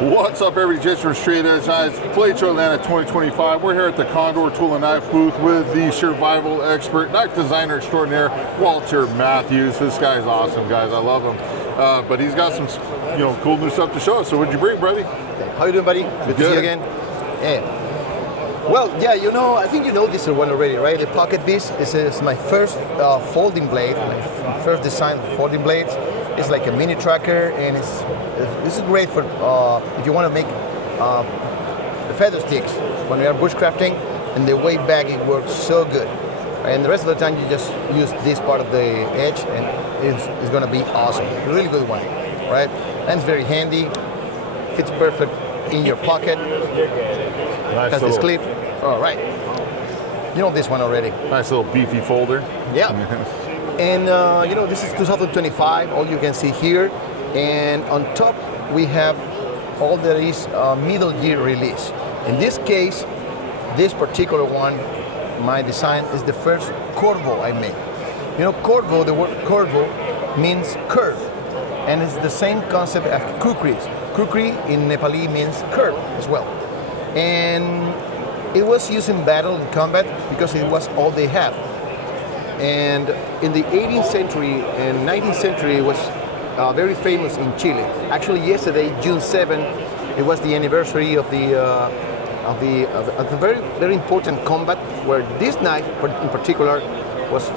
What's up, everybody? Just from Straight Edge Knives, Plate Show Atlanta 2025. We're here at the Condor Tool and Knife booth with the survival expert, knife designer extraordinaire, Walter Matthews. This guy's awesome, guys. I love him. But he's got some, cool new stuff to show us. So what'd you bring, buddy? How you doing, buddy? Good to see you again. Yeah. Well, yeah, I think you know this one already, right? The Pocket Beast. This is my first folding blade, my first design for folding blades. It's like a mini tracker, and this is great for if you want to make feather sticks when we are bushcrafting. And the way back, it works so good. And the rest of the time, you just use this part of the edge, and it's going to be awesome. A really good one, right? And it's very handy. Fits perfect in your pocket. Nice. Has this clip. All right. You know this one already. Nice little beefy folder. Yeah. And this is 2025, all you can see here. And on top, we have all that is middle year release. In this case, this particular one, my design is the first Corvo I made. Corvo, the word Corvo means curve. And it's the same concept as kukris. Kukri in Nepali means curve as well. And it was used in battle and combat because it was all they had. And in the 18th century and 19th century, it was very famous in Chile. Actually, yesterday, June 7, it was the anniversary of the very, very important combat where this knife, in particular, was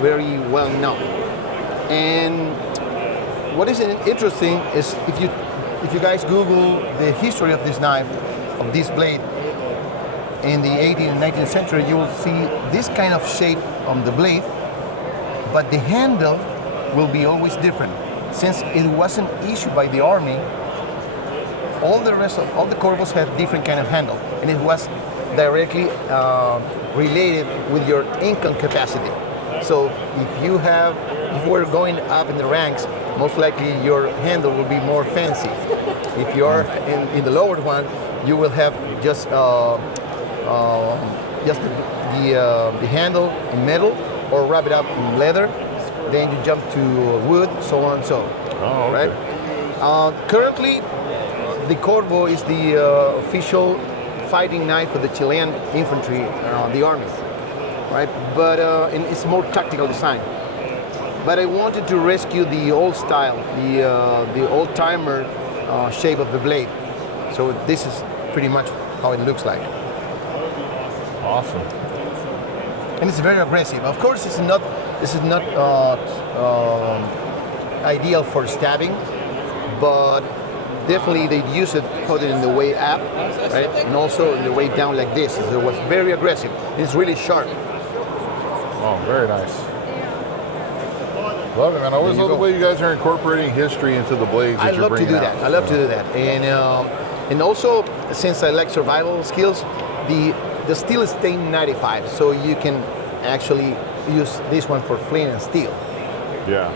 very well known. And what is interesting is if you guys Google the history of this knife, of this blade, in the 18th and 19th century, you will see this kind of shape on the blade, but the handle will be always different. Since it wasn't issued by the army, all the Corvos had different kind of handle, and it was directly related with your income capacity. So if you were going up in the ranks, most likely your handle will be more fancy. If you're in the lower one, you will have just the handle in metal or wrap it up in leather. Then you jump to wood, so on and so on. Oh, okay. Right? Currently, the Corvo is the official fighting knife for the Chilean infantry, the army, right? But and it's more tactical design. But I wanted to rescue the old style, the old timer shape of the blade. So this is pretty much how it looks like. Awesome. And it's very aggressive. Of course, this is not ideal for stabbing, but definitely they use it put it in the way up, right? And also in the way down like this. So it was very aggressive. It's really sharp. Oh, very nice. Love it, man. I always love the way you guys are incorporating history into the blades that you're bringing out. I love to do that. And also, since I like survival skills, the steel is stained 95, so you can actually use this one for flint and steel. Yeah.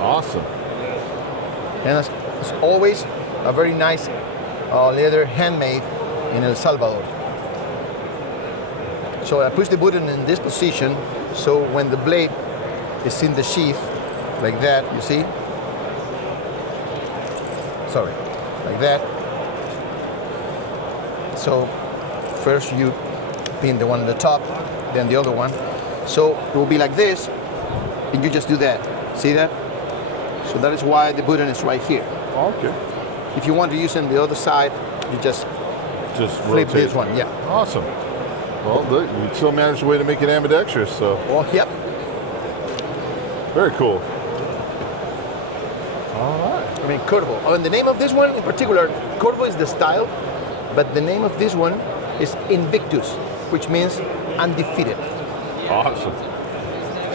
Awesome. And it's always a very nice leather handmade in El Salvador. So I push the button in this position, so when the blade is in the sheath, like that, you see? Sorry, like that. So first you pin the one on the top, then the other one. So it will be like this, and you just do that. See that? So that is why the button is right here. Okay. If you want to use it on the other side, you just flip rotate. this one. Yeah. Awesome. Well, look, you still managed a way to make it ambidextrous, so. Oh, yep. Very cool. All right. I mean, Corvo. Oh, and the name of this one in particular, Corvo is the style, but the name of this one is Invictus, which means undefeated. Awesome.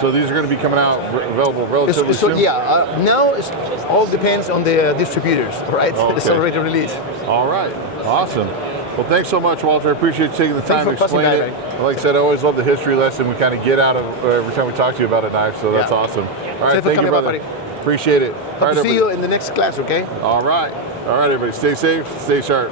So these are going to be coming out available relatively soon? Yeah, now it all depends on the distributors, right? Okay. It's already released. All right. Awesome. Well, thanks so much, Walter. I appreciate you taking the time to explain it. By, like I said, I always love the history lesson we kind of get out of every time we talk to you about a knife, so that's awesome. All right, thank you, brother. Appreciate it. Hope to see you in the next class, okay? All right. All right, everybody. Stay safe, stay sharp.